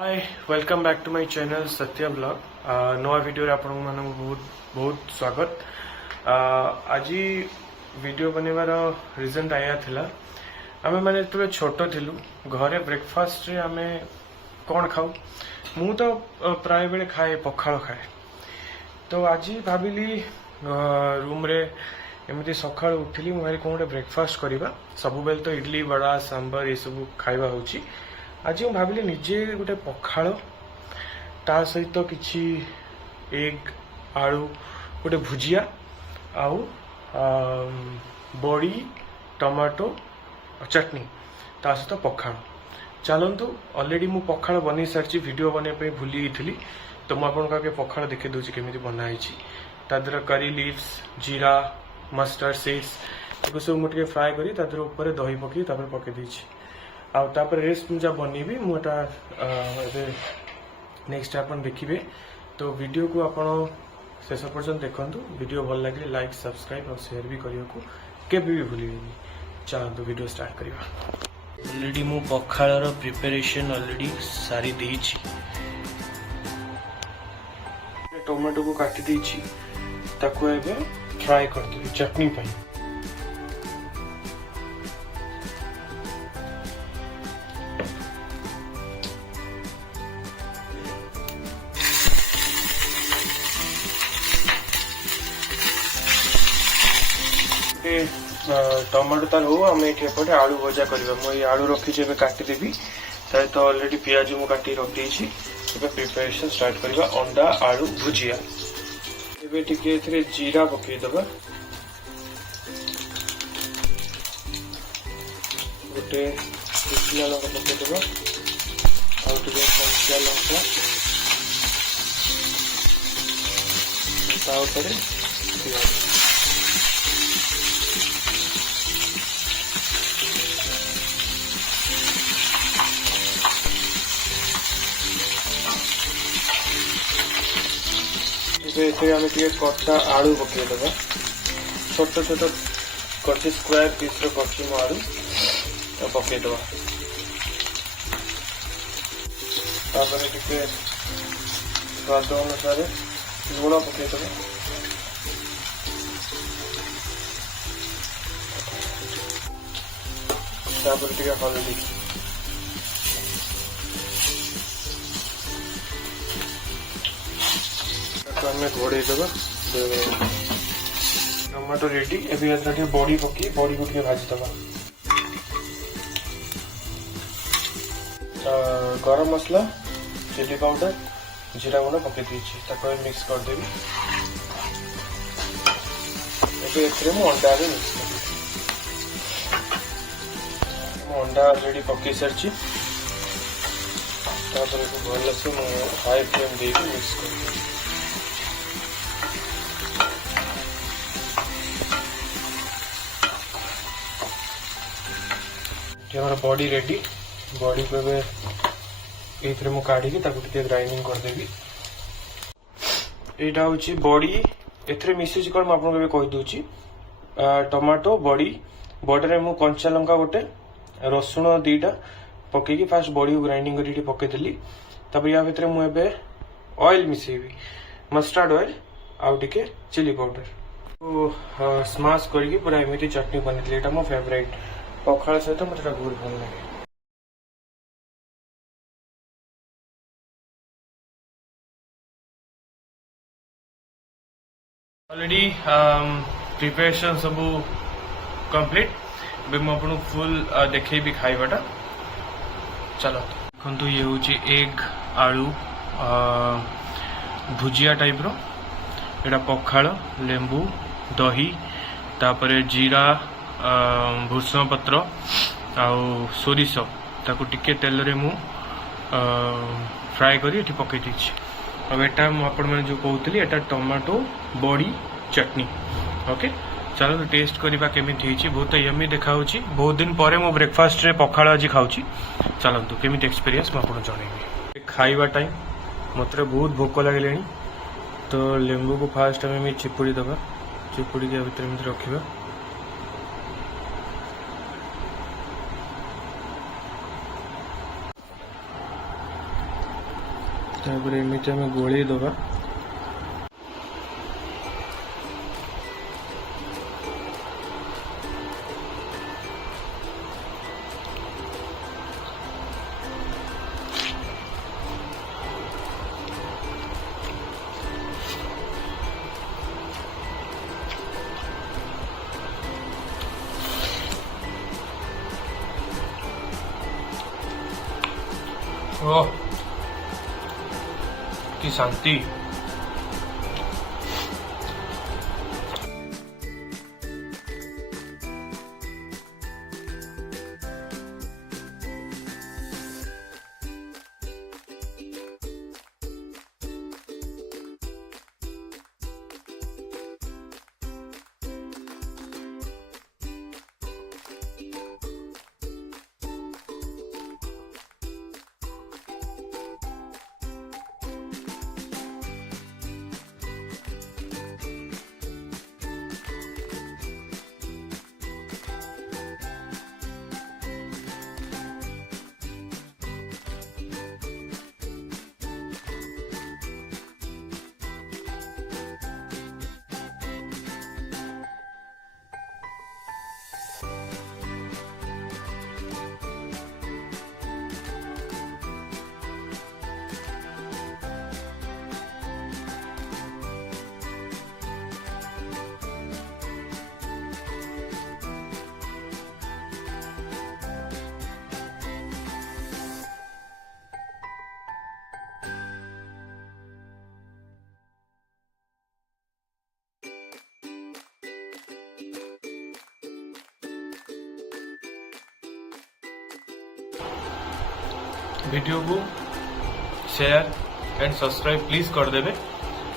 Hi welcome back to my channel Satya blog नवा video रे आपन मानक बहुत बहुत स्वागत। आज वीडियो बनेबार रीजन आया थिला आमे माने तो छोट थिलु घरे ब्रेकफास्ट रे आमे कोन खाऊ मु तो प्राय बेले खाए पखाल खाए तो आज भाबिली रूम रे एमती सकाळ उठिली मु भाई कोन ब्रेकफास्ट करबा सब बेल तो इडली वड़ा सांबर ये सब खाइबा होची। आज मैं भाविली निजे गोटे पखाड़ ता सहित किसी एग आलू गोटे भुजिया आउ बड़ी टमाटो चटनी ता सहित पखाड़ चलतु ऑलरेडी मु पखाड़ बन सारी वीडियो बनवाई भूली थी तो मुझे पखाड़ देखे दूसरी केमी बनाई तादर करी लीव्स जीरा मस्टर्ड सीड्स सब मुझे फ्राए कर ऊपर दही पकई पकई देछि आउे रेस्ट मुझे बनइबी मुझा नेक्स्ट अपन देखिए तो वीडियो को आपण शेष पर्यंत देखु वीडियो भल लगे लाइक सब्सक्राइब और शेयर भी करने को केबे भी भूलिबेनी। चलते वीडियो स्टार्ट करिया। ऑलरेडी मु पखाळर प्रिपरेशन ऑलरेडी सारी देछि टोमेटो को काटी देछि ताको एबे फ्राई कर देबी चटनी पई। टमाटो तार हो आम एपटे आलू भजा करवा मुझे आलू रखी काटिदेवी तो ऑलरेडी पियाज मु काटी रखी प्रिपरेशन स्टार्ट करवा अंडा आलू भुजिया एबे टिके जीरा पकईदबा गोटे शुखला लंका पकईदबा आउ टिके कंचा लंका ता ऊपर पियाज कटा आलू पकईदबा छोट छोट कर स्क्वायर पीस रखी आलू पकईदबा टे स्वाद अनुसार लुण पकईदबा टे हल्दी आम घोड़ेदबा टमाटो रेडी एबे बड़ी पकी बड़ी को भाजीदबा गरम मसला चिली पाउडर जीरा गुंड पकई देछि मिक्स करदेवी अंडा मिक्स कर अंडा ऑलरेडी पकई सारी भल से हाई फ्लेम दे मिक्स कर हमारा बॉडी रेडी बॉडी को ये मुझे काढ़ी ग्राइंडिंग करदेवी यहाँ हूँ बॉडी ए मिसुची कौन मुझे कहीदे टमाटो बड़ी बॉडी में कंचा लंका गोटे रसुण दीटा पकईकि फास्ट बड़ी को ग्राइंडिंग कर पकईदेली या भितर मुझे ऑयल मिसेबी मस्टर्ड ऑयल आउ टिके चिली पाउडर स्माश करके पूरा एमती चटनी बनई यहाँ मो फेवरेट पखाड़ सहित मत बहुत भल लगे। ऑलरेडी प्रिपरेशन सब कंप्लीट मुझे फुल देखे भी खाइबाटा चलो देखो ये हूँ एग आलू भुजिया टाइप रो एटा पखाड़ लेंबू दही तापर जीरा भूषण पत्र आउ सोरिष ताकू टिके तेल रे मु फ्राए करी पकई देछि। अब एटा आपण मैंने जो कहूली एटा टमाटो बड़ी चटनी ओके चलो टेस्ट करवा केमी बहुत यमी देखा बहुत दिन पर मो ब्रेकफास्ट रे पखाड़ आज खाऊची चलतु केमी एक्सपीरियंस मुझे जनइबी। खाइबा टाइम मत बहुत भोक लगे तो लेंबू को फास्ट आम चिपुड़ी दबा चिपुड़ी के भितर रखा तापर एमती आम गोल दबा ओह की शांति। वीडियो को शेयर एंड सब्सक्राइब प्लीज करदेवे।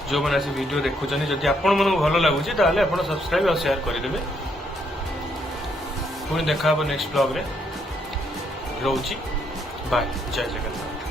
जो मैंने आज वीडियो देखुचनी जदि आपण मन भल लगुच आपण सब्सक्राइब और शेयर करदेवे। पुणी देखा नेक्स्ट ब्लॉग रे। रोची बाय। जय जगन्नाथ।